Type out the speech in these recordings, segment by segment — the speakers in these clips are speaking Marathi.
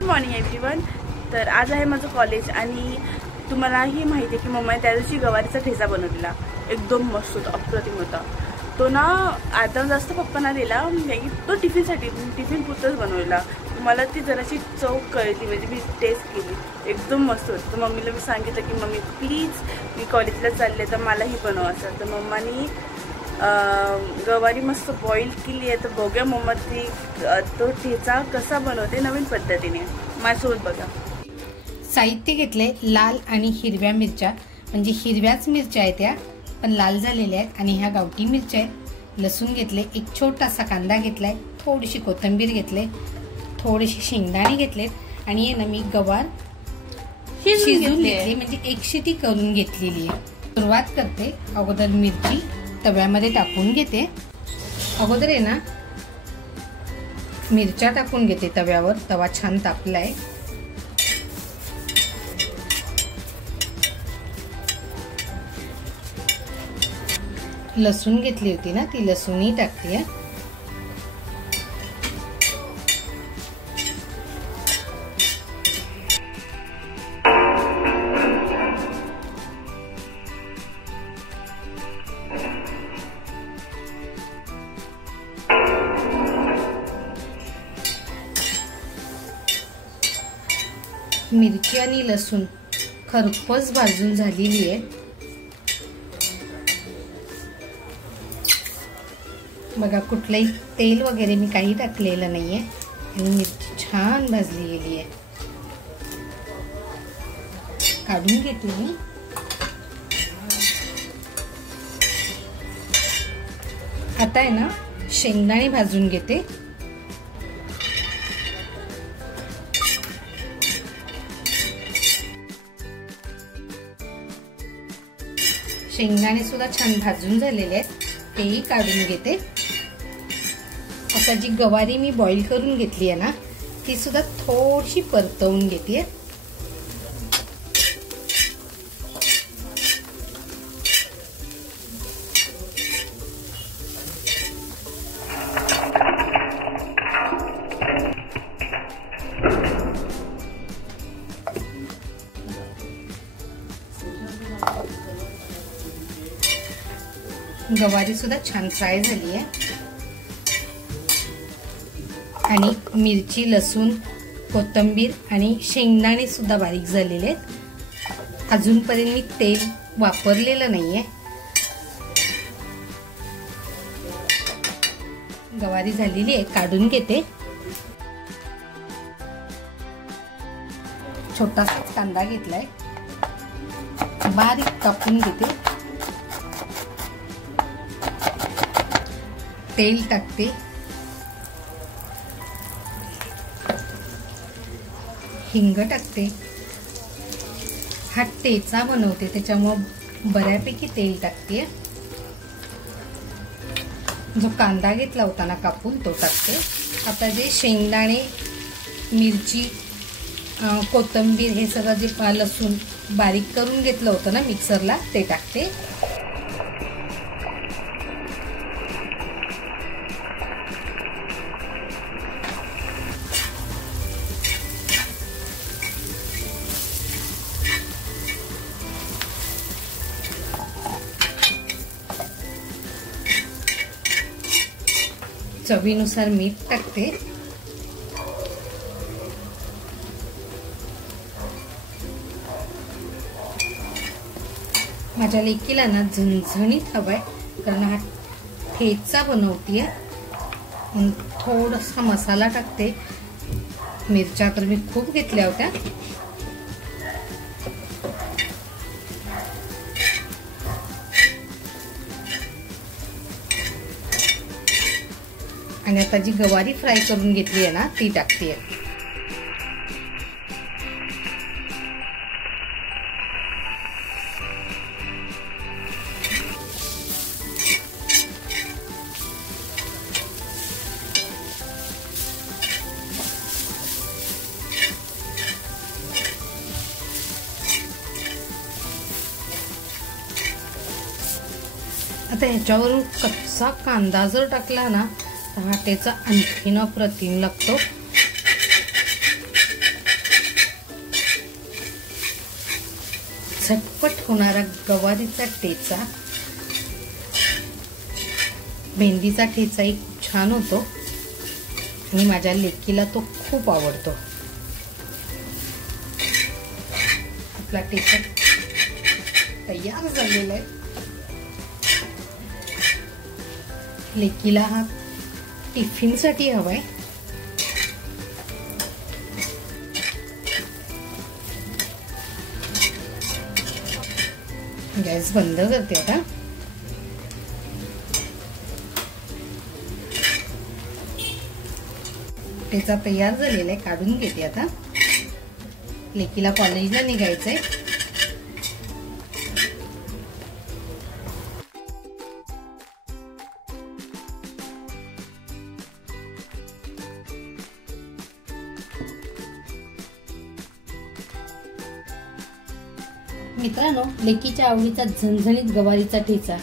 Good morning everyone. तर आज आहे माझं कॉलेज आणि तुम्हालाही माहिती आहे की मम्माने त्या दिवशी गवारीचा ठेचा बनवलेला, एकदम मस्त होता, अप्रतिम होता। तो ना आता जास्त पप्पांना दिला, तो टिफिन पुरतच बनवलेला। मला ती जराशी चव कळली, म्हणजे मी टेस्ट केली, एकदम मस्त होतं। तर मम्मीला मी सांगितलं की मम्मी प्लीज मी कॉलेजला चालले तर मलाही बनव असं। तर मम्मानी गवारी मस्त बॉईल केली आहे। तर बघूया मम्मा ती तो ठेचा कसा बनवते नवीन पद्धतीने, माझ्यासोबत बघा। साहित्य घेतले लाल आणि हिरव्या मिरच्या, म्हणजे हिरव्याच मिरच्या आहेत त्या पण लाल झालेल्या आहेत, आणि ह्या गावठी मिरच्या आहेत। लसूण घेतले, एक छोटासा कांदा घेतलाय, थोडीशी कोथिंबीर घेतले, थोडेसे शेंगदाणे घेतलेत, आणि हे ना मी गवार शिजवून घेतली, म्हणजे एक शिटी करून घेतलेली आहे। सुरुवात करते, अगोदर मिरची तव्यामध्ये टाकून घेते। अगोदर आहे ना मिरच्या टाकून घेते तव्यावर, तवा छान तापलाय। लसूण घेतली होती ना, ती लसूणही टाकते। मिरची आणि लसूण खरपूस भाजून झालेली आहे। बघा, कुठलंही तेल वगैरे मी काही टाकलेलं नाहीये, आणि मिरची छान भाजली गेली आहे। काढून घेते मी। आता आहे ना शेंगदाणे भाजून घेते। शेंगदाणे सुद्धा छान भाजून झालेले आहेत, तेही काढून घेते। आता जी गवारी मी बॉईल करून घेतली आहे ना, ती सुद्धा थोडीशी परतवून घेते। गवारी सुद्धा छान फ्राय झाली आहे, आणि मिरची, लसूण, कोथिंबीर आणि शेंगदाणे सुद्धा बारीक झालेले आहेत। अजूनपर्यंत मी तेल वापरलेलं नाहीये। गवारी झालेली आहे, काढून घेते। छोटासा कांदा घेतलाय, बारीक कापून घेते। तेल टाकते, हिंग टाकते। हा ठेचा बनवते त्याच्यामुळे बऱ्यापैकी तेल टाकते। जो कांदा घेतला होता ना कापून, तो टाकते। आता जे शेंगदाणे, मिरची, कोथिंबीर हे सगळं जे लसूण बारीक करून घेतलं होतं ना मिक्सरला, ते टाकते। चवीनुसार मीठ टाकते। माझ्या लेकीला ना झणझणीत हवाय, कारण हा ठेचा बनवतीये। थोडासा मसाला टाकते। मिरच्या तर मी खूप घेतल्या होत्या। आणि आता जी गवारी फ्राय करून घेतली आहे ना, ती टाकते। आता ह्याच्यावरून कच्चा कांदा जर टाकला ना, तर हा ठेचा आणखीन अप्रतिम लागतो। झटपट होणारा गवारीचा ठेचा, भेंडीचा ठेचाही खूप छान होतो आणि माझ्या लेकीला तो खूप आवडतो. आपला ठेचा तयार झालेला आहे. लेकीला हा टिफिन साठी हवाय. गॅस बंद करते आता. ठेचा तयार झालेला आहे, काढून घेते आता. लेकीला कॉलेजला निघायचंय. मित्रांनो, लेकीच्या आवडीचा झणझणीत गवारीचा ठेचा,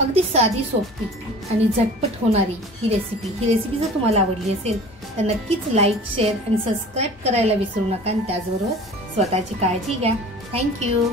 अगदी साधी सोपी आणि झटपट होणारी ही रेसिपी जर तुम्हाला आवडली असेल तर नक्कीच लाईक, शेअर आणि सबस्क्राईब करायला विसरू नका. आणि त्याचबरोबर स्वतःची काळजी घ्या. थँक्यू.